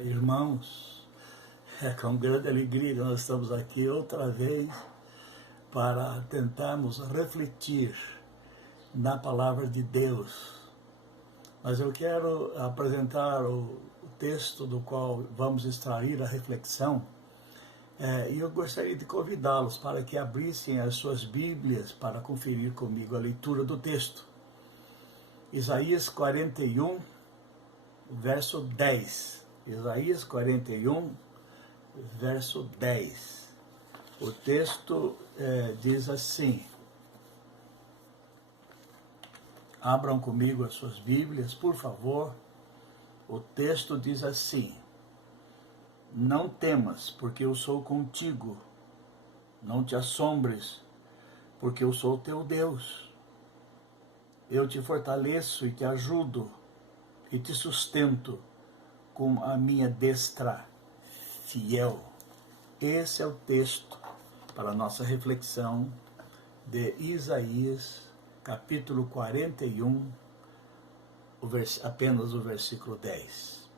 Irmãos, é com grande alegria que nós estamos aqui outra vez para tentarmos refletir na palavra de Deus. Mas eu quero apresentar o texto do qual vamos extrair a reflexão e eu gostaria de convidá-los para que abrissem as suas Bíblias para conferir comigo a leitura do texto. Isaías 41, verso 10. Isaías 41, verso 10. O texto diz assim. Abram comigo as suas Bíblias, por favor. O texto diz assim: Não temas, porque eu sou contigo. Não te assombres, porque eu sou teu Deus. Eu te fortaleço e te ajudo e te sustento com a minha destra fiel. Esse é o texto para a nossa reflexão de Isaías, capítulo 41, apenas o versículo 10.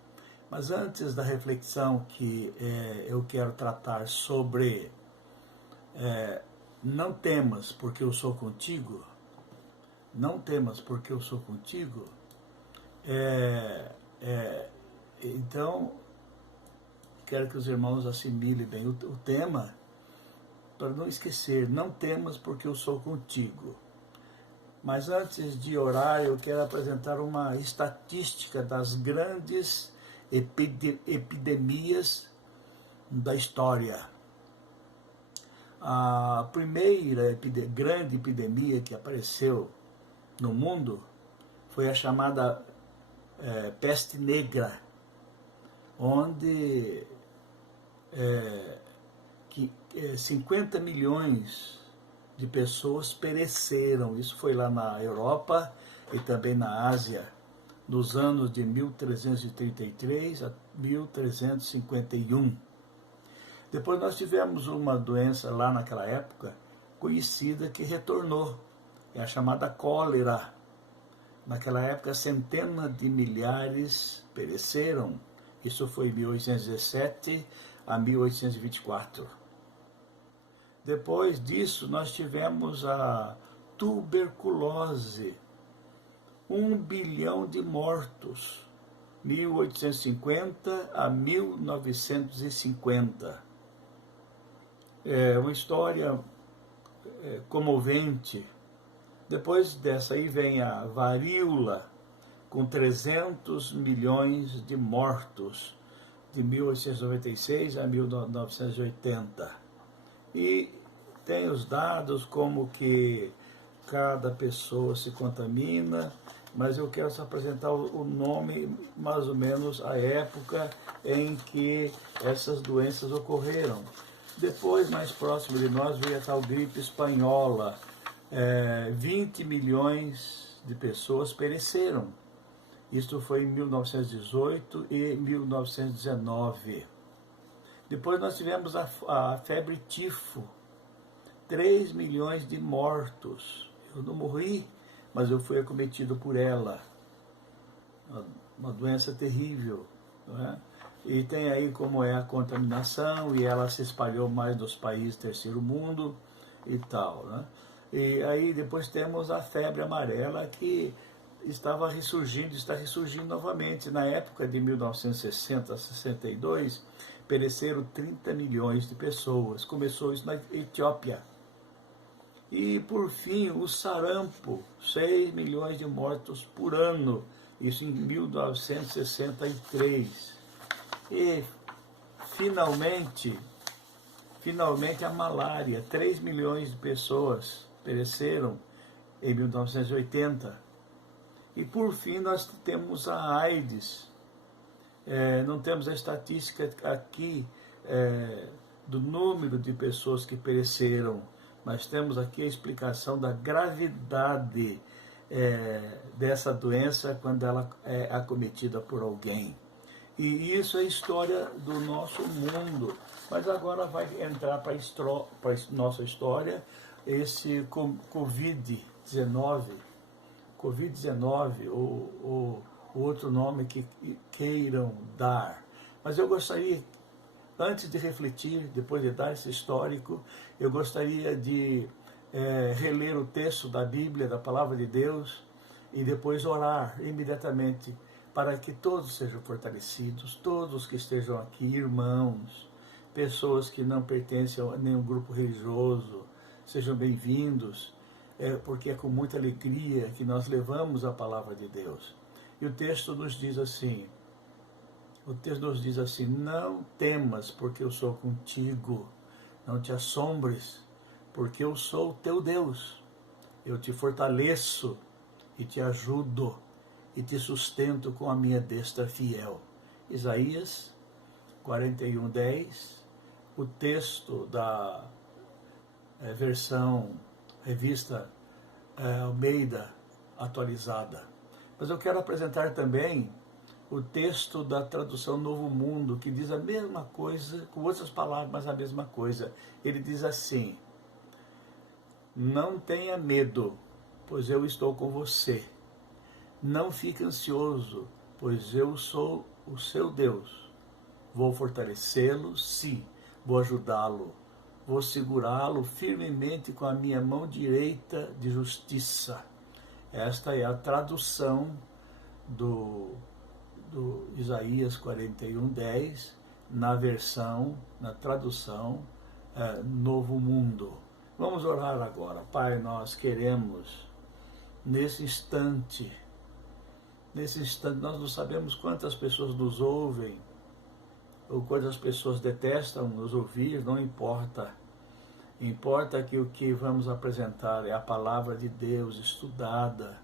Mas antes da reflexão que eu quero tratar sobre não temas porque eu sou contigo, não temas porque eu sou contigo, então, quero que os irmãos assimilem bem o tema, para não esquecer, não temas porque eu sou contigo. Mas antes de orar, eu quero apresentar uma estatística das grandes epidemias da história. A primeira grande epidemia que apareceu no mundo foi a chamada peste negra, onde 50 milhões de pessoas pereceram. Isso foi lá na Europa e também na Ásia, nos anos de 1333 a 1351. Depois nós tivemos uma doença lá naquela época, conhecida, que retornou, é a chamada cólera. Naquela época, centenas de milhares pereceram. Isso foi em 1817 a 1824. Depois disso, nós tivemos a tuberculose. 1 bilhão de mortos, 1850 a 1950. É uma história comovente. Depois dessa aí vem a varíola, com 300 milhões de mortos, de 1896 a 1980. E tem os dados como que cada pessoa se contamina, mas eu quero só apresentar o nome, mais ou menos a época em que essas doenças ocorreram. Depois, mais próximo de nós, veio a tal gripe espanhola. 20 milhões de pessoas pereceram. Isso foi em 1918 e 1919. Depois nós tivemos a febre tifo. 3 milhões de mortos. Eu não morri, mas eu fui acometido por ela. Uma doença terrível, não é? E tem aí como é a contaminação, e ela se espalhou mais nos países do terceiro mundo e tal, né? E aí depois temos a febre amarela, que estava ressurgindo, está ressurgindo novamente. Na época de 1960 a 62, pereceram 30 milhões de pessoas. Começou isso na Etiópia. E por fim, o sarampo, 6 milhões de mortos por ano, isso em 1963. E finalmente a malária, 3 milhões de pessoas pereceram em 1980. E por fim nós temos a AIDS. Não temos a estatística aqui do número de pessoas que pereceram, mas temos aqui a explicação da gravidade dessa doença quando ela é acometida por alguém. E isso é a história do nosso mundo. Mas agora vai entrar para a nossa história esse Covid-19, ou outro nome que queiram dar. Mas eu gostaria, antes de refletir, depois de dar esse histórico, eu gostaria de reler o texto da Bíblia, da Palavra de Deus, e depois orar imediatamente para que todos sejam fortalecidos, todos que estejam aqui, irmãos, pessoas que não pertencem a nenhum grupo religioso, sejam bem-vindos, porque é com muita alegria que nós levamos a Palavra de Deus. E o texto nos diz assim, não temas, porque eu sou contigo, não te assombres, porque eu sou o teu Deus, eu te fortaleço e te ajudo e te sustento com a minha destra fiel. Isaías 41:10, o texto da versão revista Almeida atualizada. Mas eu quero apresentar também o texto da tradução Novo Mundo, que diz a mesma coisa, com outras palavras, mas a mesma coisa. Ele diz assim: não tenha medo, pois eu estou com você. Não fique ansioso, pois eu sou o seu Deus. Vou fortalecê-lo, sim, vou ajudá-lo. Vou segurá-lo firmemente com a minha mão direita de justiça. Esta é a tradução do Isaías 41:10, na tradução Novo Mundo. Vamos orar agora. Pai, nós queremos, nesse instante, nós não sabemos quantas pessoas nos ouvem, ou quantas pessoas detestam nos ouvir, não importa. Importa que o que vamos apresentar é a palavra de Deus estudada,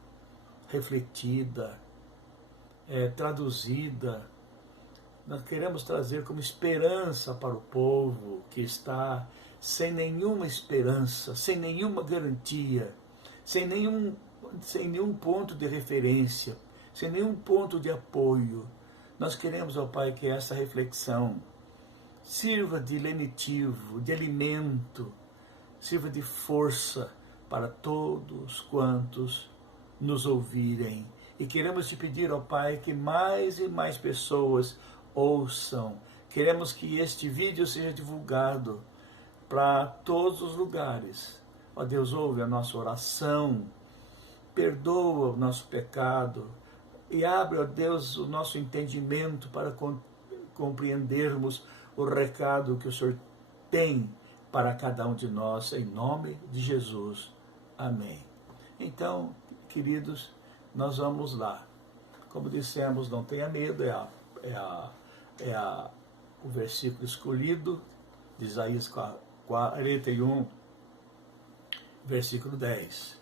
refletida, traduzida. Nós queremos trazer como esperança para o povo que está sem nenhuma esperança, sem nenhuma garantia, sem nenhum ponto de referência, sem nenhum ponto de apoio. Nós queremos, ó Pai, que essa reflexão sirva de lenitivo, de alimento, sirva de força para todos quantos nos ouvirem. E queremos te pedir, ó Pai, que mais e mais pessoas ouçam. Queremos que este vídeo seja divulgado para todos os lugares. Ó Deus, ouve a nossa oração, perdoa o nosso pecado e abre, ó Deus, o nosso entendimento para compreendermos o recado que o Senhor tem para cada um de nós, em nome de Jesus. Amém. Então, queridos, nós vamos lá. Como dissemos, não tenha medo, o versículo escolhido de Isaías 41, versículo 10.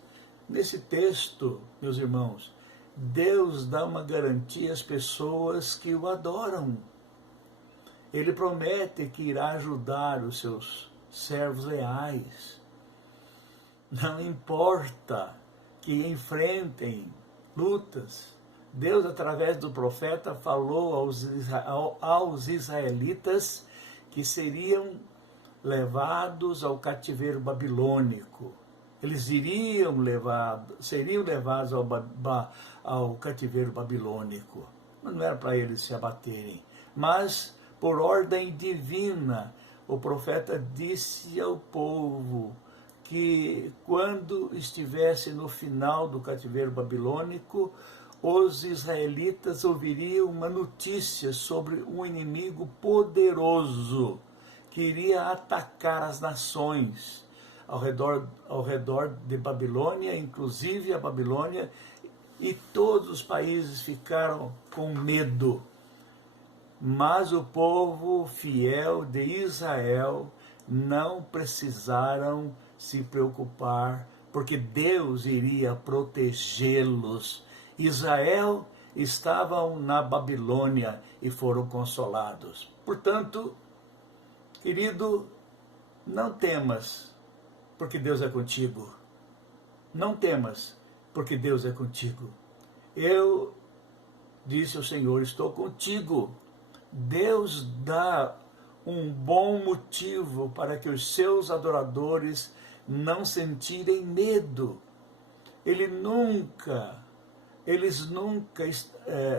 Nesse texto, meus irmãos, Deus dá uma garantia às pessoas que o adoram. Ele promete que irá ajudar os seus servos leais. Não importa que enfrentem lutas. Deus, através do profeta, falou aos israelitas que seriam levados ao cativeiro babilônico. Eles seriam levados ao cativeiro babilônico. Não era para eles se abaterem, mas por ordem divina, o profeta disse ao povo que quando estivesse no final do cativeiro babilônico, os israelitas ouviriam uma notícia sobre um inimigo poderoso que iria atacar as nações ao redor de Babilônia, inclusive a Babilônia, e todos os países ficaram com medo. Mas o povo fiel de Israel não precisaram se preocupar, porque Deus iria protegê-los. Israel estavam na Babilônia e foram consolados. Portanto, querido, não temas, porque Deus é contigo. Não temas, porque Deus é contigo. Eu, disse o Senhor, estou contigo. Deus dá um bom motivo para que os seus adoradores não sentirem medo. Eles nunca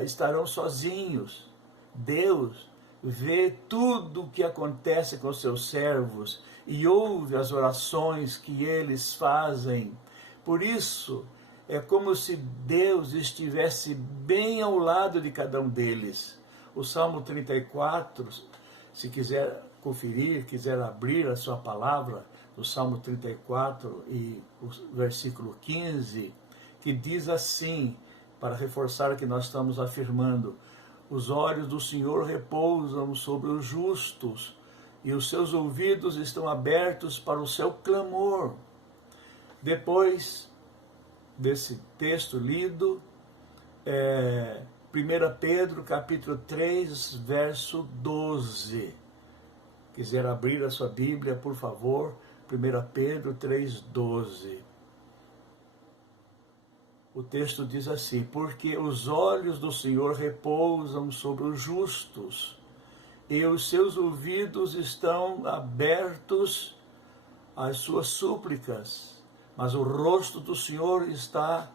estarão sozinhos. Deus vê tudo o que acontece com seus servos e ouve as orações que eles fazem. Por isso, é como se Deus estivesse bem ao lado de cada um deles. O Salmo 34, se quiser conferir, quiser abrir a sua palavra, o Salmo 34 e o versículo 15, que diz assim, para reforçar o que nós estamos afirmando: os olhos do Senhor repousam sobre os justos, e os seus ouvidos estão abertos para o seu clamor. Depois desse texto lido, 1 Pedro capítulo 3, verso 12. Quiser abrir a sua Bíblia, por favor, 1 Pedro 3, 12. O texto diz assim: porque os olhos do Senhor repousam sobre os justos, e os seus ouvidos estão abertos às suas súplicas, mas o rosto do Senhor está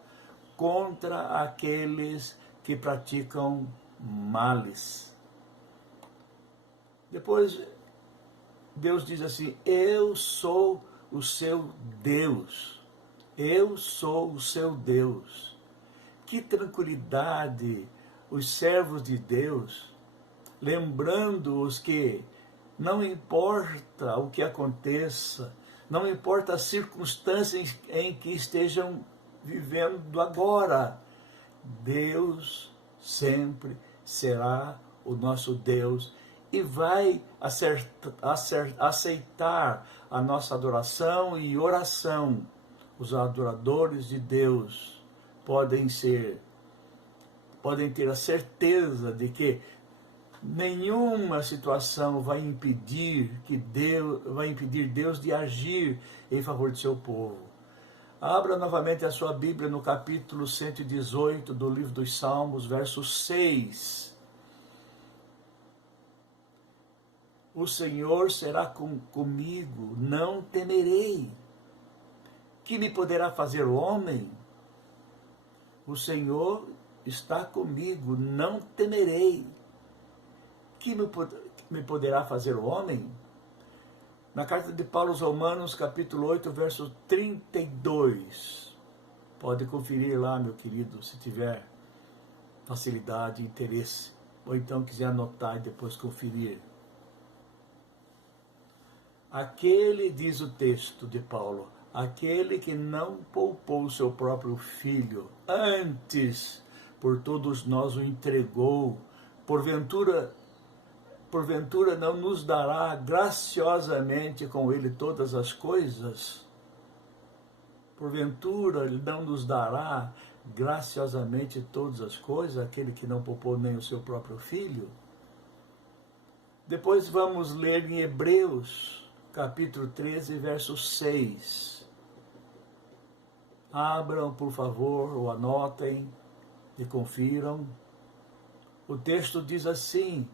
contra aqueles que praticam males. Depois, Deus diz assim: eu sou o seu Deus. Eu sou o seu Deus. Que tranquilidade os servos de Deus, lembrando-os que não importa o que aconteça, não importa as circunstâncias em que estejam vivendo agora, Deus sempre será o nosso Deus e vai aceitar a nossa adoração e oração. Os adoradores de Deus podem ter a certeza de que nenhuma situação vai impedir Deus de agir em favor de seu povo. Abra novamente a sua Bíblia no capítulo 118 do livro dos Salmos, verso 6. O Senhor será comigo, não temerei. Que me poderá fazer o homem? O Senhor está comigo, não temerei. Que me poderá fazer o homem? Na carta de Paulo aos Romanos, capítulo 8, verso 32. Pode conferir lá, meu querido, se tiver facilidade e interesse. Ou então quiser anotar e depois conferir. Aquele, diz o texto de Paulo, aquele que não poupou o seu próprio filho, antes por todos nós o entregou, porventura não nos dará graciosamente com ele todas as coisas? Porventura ele não nos dará graciosamente todas as coisas, aquele que não poupou nem o seu próprio filho? Depois vamos ler em Hebreus, capítulo 13, verso 6. Abram, por favor, ou anotem e confiram. O texto diz assim,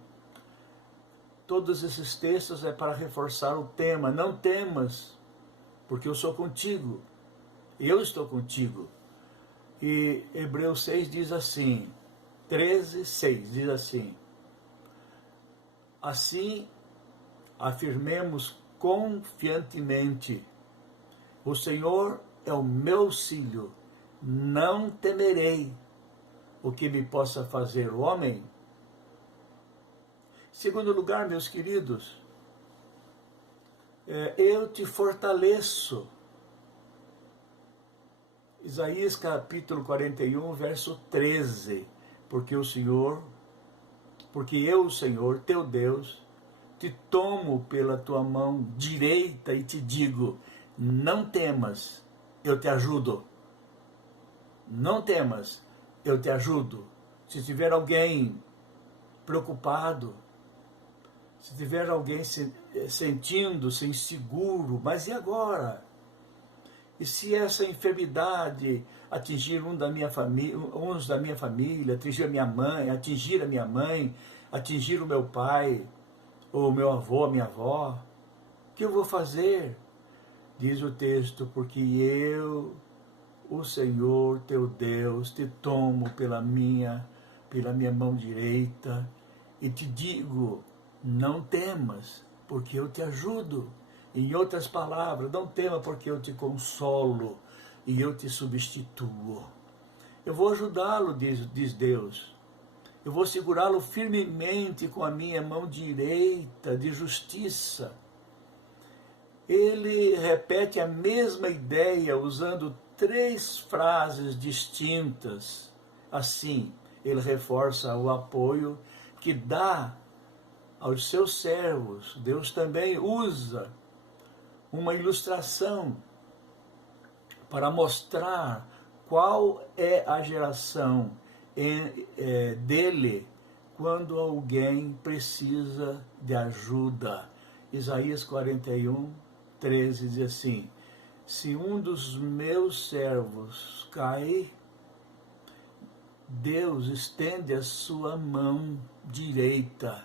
todos esses textos é para reforçar o tema: não temas, porque eu sou contigo, eu estou contigo. E Hebreus 6 diz assim, 13, 6, diz assim: assim afirmemos confiantemente, o Senhor é o meu auxílio, não temerei o que me possa fazer o homem. Segundo lugar, meus queridos, eu te fortaleço. Isaías capítulo 41, verso 13, porque eu, o Senhor, teu Deus, te tomo pela tua mão direita e te digo, não temas, eu te ajudo. Não temas, eu te ajudo. Se tiver alguém preocupado, se tiver alguém sentindo-se inseguro, mas e agora? E se essa enfermidade atingir uns da minha família, atingir a minha mãe, atingir o meu pai, ou o meu avô, a minha avó, o que eu vou fazer? Diz o texto, porque eu, o Senhor teu Deus, te tomo pela minha mão direita e te digo, Não temas, porque eu te ajudo. Em outras palavras, não tema, porque eu te consolo e eu te substituo. Eu vou ajudá-lo, diz Deus. Eu vou segurá-lo firmemente com a minha mão direita de justiça. Ele repete a mesma ideia usando 3 frases distintas. Assim, ele reforça o apoio que dá aos seus servos. Deus também usa uma ilustração para mostrar qual é a geração dele quando alguém precisa de ajuda. Isaías 41, 13 diz assim: se um dos meus servos cair, Deus estende a sua mão direita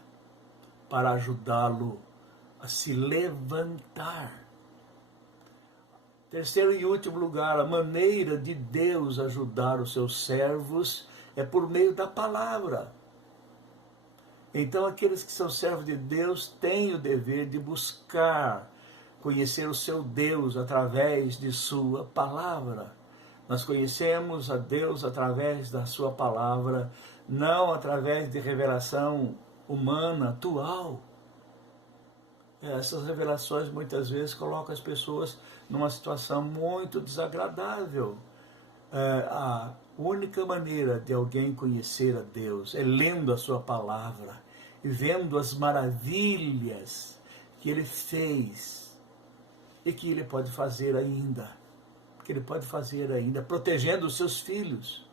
para ajudá-lo a se levantar. Terceiro e último lugar, a maneira de Deus ajudar os seus servos é por meio da palavra. Então, aqueles que são servos de Deus têm o dever de buscar conhecer o seu Deus através de sua palavra. Nós conhecemos a Deus através da sua palavra, não através de revelação humana atual. Essas revelações muitas vezes colocam as pessoas numa situação muito desagradável. A única maneira de alguém conhecer a Deus é lendo a sua palavra e vendo as maravilhas que Ele fez e que Ele pode fazer ainda. Protegendo os seus filhos.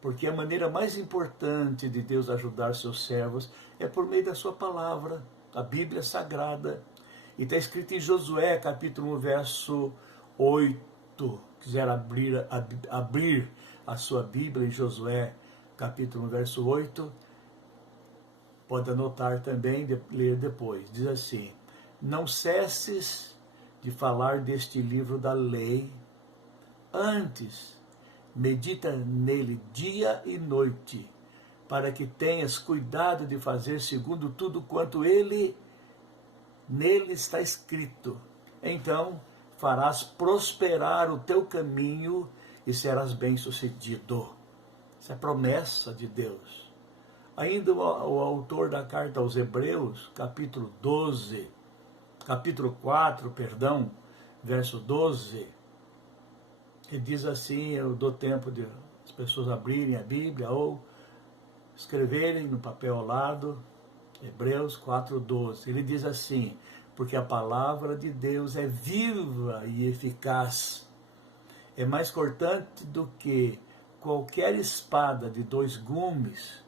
Porque a maneira mais importante de Deus ajudar seus servos é por meio da sua palavra, a Bíblia Sagrada. E está escrito em Josué, capítulo 1, verso 8. Quiser abrir a sua Bíblia em Josué, capítulo 1, verso 8, pode anotar também, ler depois. Diz assim: não cesses de falar deste livro da lei, antes medita nele dia e noite, para que tenhas cuidado de fazer segundo tudo quanto nele está escrito. Então farás prosperar o teu caminho e serás bem-sucedido. Essa é a promessa de Deus. Ainda o autor da carta aos Hebreus, capítulo 4, verso 12, ele diz assim, eu dou tempo de as pessoas abrirem a Bíblia ou escreverem no papel ao lado, Hebreus 4:12. Ele diz assim: porque a palavra de Deus é viva e eficaz, é mais cortante do que qualquer espada de 2 gumes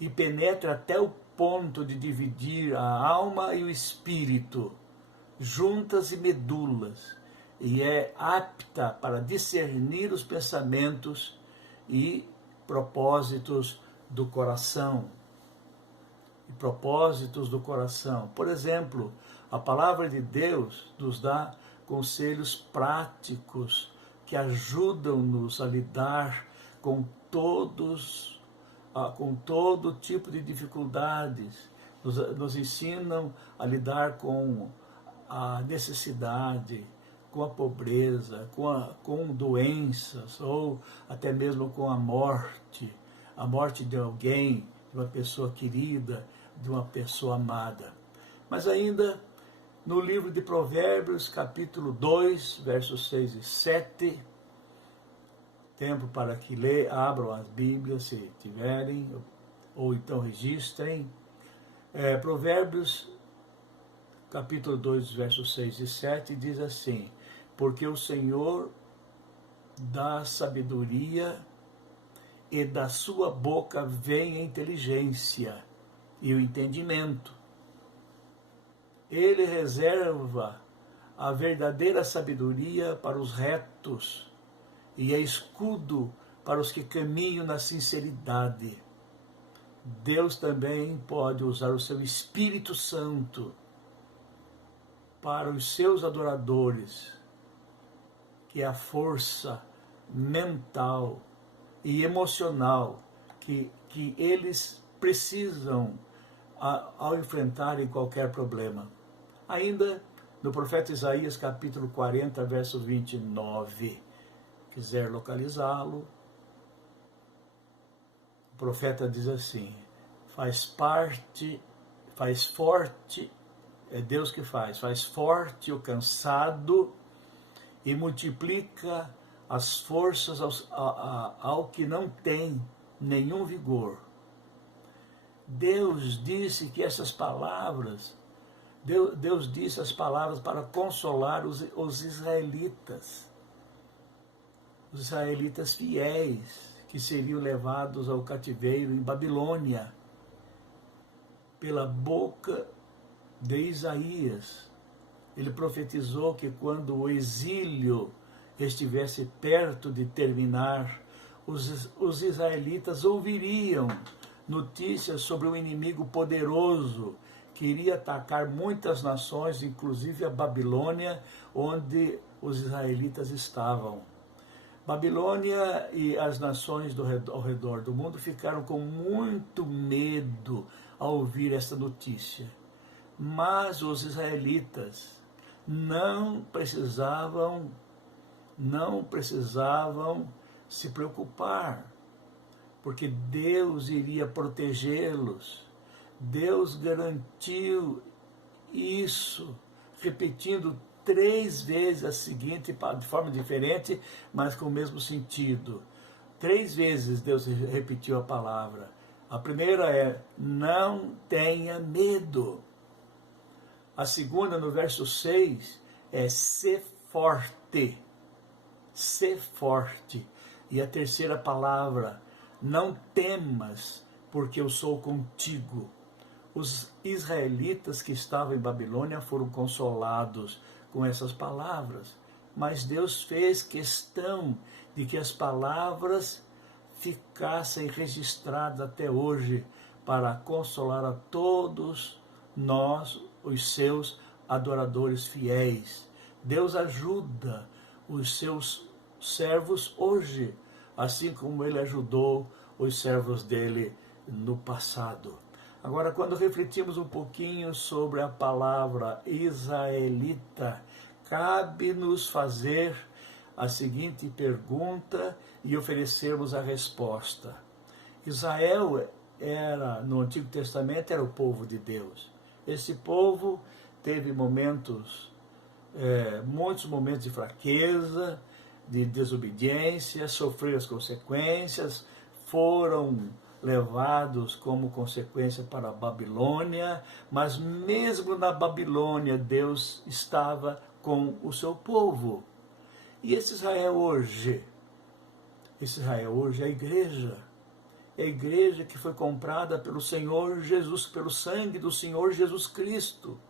e penetra até o ponto de dividir a alma e o espírito, juntas e medulas, e é apta para discernir os pensamentos e propósitos do coração. Por exemplo, a palavra de Deus nos dá conselhos práticos que ajudam-nos a lidar com todo tipo de dificuldades, nos ensinam a lidar com a necessidade, com a pobreza, com doenças ou até mesmo com a morte de alguém, de uma pessoa querida, de uma pessoa amada. Mas ainda no livro de Provérbios, capítulo 2, versos 6 e 7, tempo para que abram as Bíblias, se tiverem, ou então registrem. Provérbios, capítulo 2, versos 6 e 7, diz assim: porque o Senhor dá sabedoria e da sua boca vem a inteligência e o entendimento. Ele reserva a verdadeira sabedoria para os retos e é escudo para os que caminham na sinceridade. Deus também pode usar o seu Espírito Santo para os seus adoradores, que é a força mental e emocional que eles precisam ao enfrentarem qualquer problema. Ainda no profeta Isaías, capítulo 40, verso 29, quiser localizá-lo, o profeta diz assim: faz forte, é Deus que faz forte o cansado e multiplica as forças ao que não tem nenhum vigor. Deus disse que essas palavras, Deus disse as palavras para consolar os israelitas fiéis, que seriam levados ao cativeiro em Babilônia, pela boca de Isaías. Ele profetizou que quando o exílio estivesse perto de terminar, os israelitas ouviriam notícias sobre um inimigo poderoso que iria atacar muitas nações, inclusive a Babilônia, onde os israelitas estavam. Babilônia e as nações ao redor do mundo ficaram com muito medo ao ouvir essa notícia. Mas os israelitas não precisavam se preocupar, porque Deus iria protegê-los. Deus garantiu isso, repetindo 3 vezes a seguinte, de forma diferente, mas com o mesmo sentido. 3 vezes Deus repetiu a palavra. A primeira é: não tenha medo. A segunda, no verso 6, é: ser forte. Ser forte. E a terceira palavra: não temas, porque eu sou contigo. Os israelitas que estavam em Babilônia foram consolados com essas palavras, mas Deus fez questão de que as palavras ficassem registradas até hoje para consolar a todos nós, os seus adoradores fiéis. Deus ajuda os seus servos hoje, assim como ele ajudou os servos dele no passado. Agora, quando refletimos um pouquinho sobre a palavra israelita, cabe-nos fazer a seguinte pergunta e oferecermos a resposta. Israel no Antigo Testamento, era o povo de Deus. Esse povo teve muitos momentos de fraqueza, de desobediência, sofreram as consequências, foram levados como consequência para a Babilônia, mas mesmo na Babilônia Deus estava com o seu povo. E esse Israel hoje é a igreja. É a igreja que foi comprada pelo Senhor Jesus, pelo sangue do Senhor Jesus Cristo.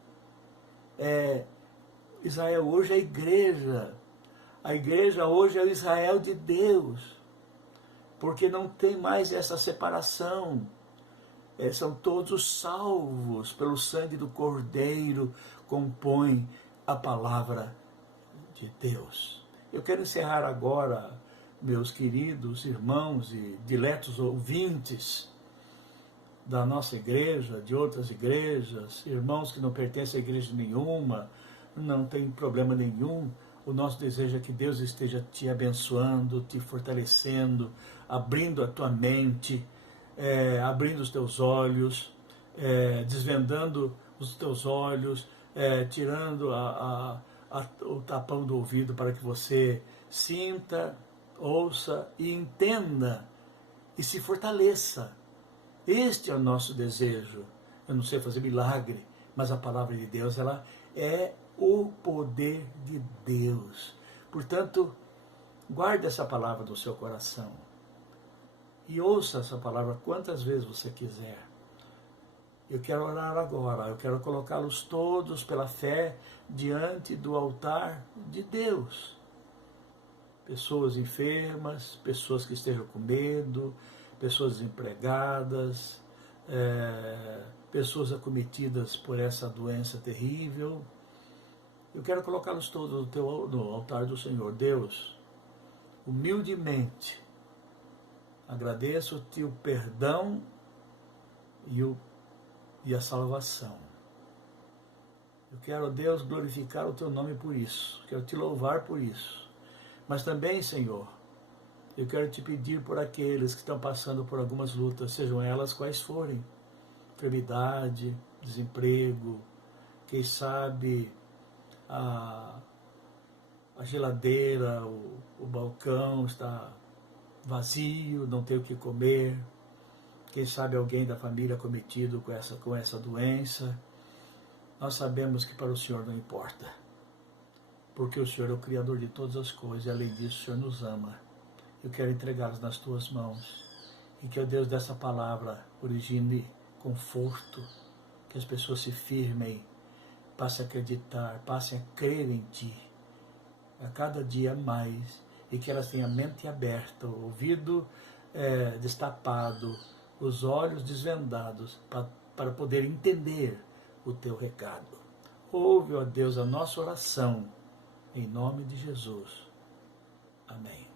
Israel hoje é a igreja. A igreja hoje é o Israel de Deus. Porque não tem mais essa separação. São todos salvos pelo sangue do Cordeiro, compõem a palavra de Deus. Eu quero encerrar agora, meus queridos irmãos e diletos ouvintes da nossa igreja, de outras igrejas, irmãos que não pertencem a igreja nenhuma, não tem problema nenhum. O nosso desejo é que Deus esteja te abençoando, te fortalecendo, abrindo a tua mente, abrindo os teus olhos, desvendando os teus olhos, tirando o tapão do ouvido para que você sinta, ouça e entenda e se fortaleça. Este é o nosso desejo. Eu não sei fazer milagre, mas a palavra de Deus, ela é o poder de Deus. Portanto, guarde essa palavra no seu coração e ouça essa palavra quantas vezes você quiser. Eu quero orar agora, eu quero colocá-los todos pela fé diante do altar de Deus. Pessoas enfermas, pessoas que estejam com medo, pessoas desempregadas, pessoas acometidas por essa doença terrível. Eu quero colocá-los todos no altar do Senhor. Deus, humildemente, agradeço-te o perdão e e a salvação. Eu quero, Deus, glorificar o Teu nome por isso, quero Te louvar por isso. Mas também, Senhor, eu quero Te pedir por aqueles que estão passando por algumas lutas, sejam elas quais forem, enfermidade, desemprego, quem sabe a geladeira, o balcão está vazio, não tem o que comer, quem sabe alguém da família acometido com essa doença. Nós sabemos que para o Senhor não importa, porque o Senhor é o Criador de todas as coisas e além disso o Senhor nos ama. Eu quero entregá-los nas Tuas mãos e que o Deus dessa palavra origine conforto, que as pessoas se firmem, passem a acreditar, passem a crer em Ti, a cada dia mais, e que elas tenham a mente aberta, o ouvido destapado, os olhos desvendados, para poder entender o Teu recado. Ouve, ó Deus, a nossa oração, em nome de Jesus. Amém.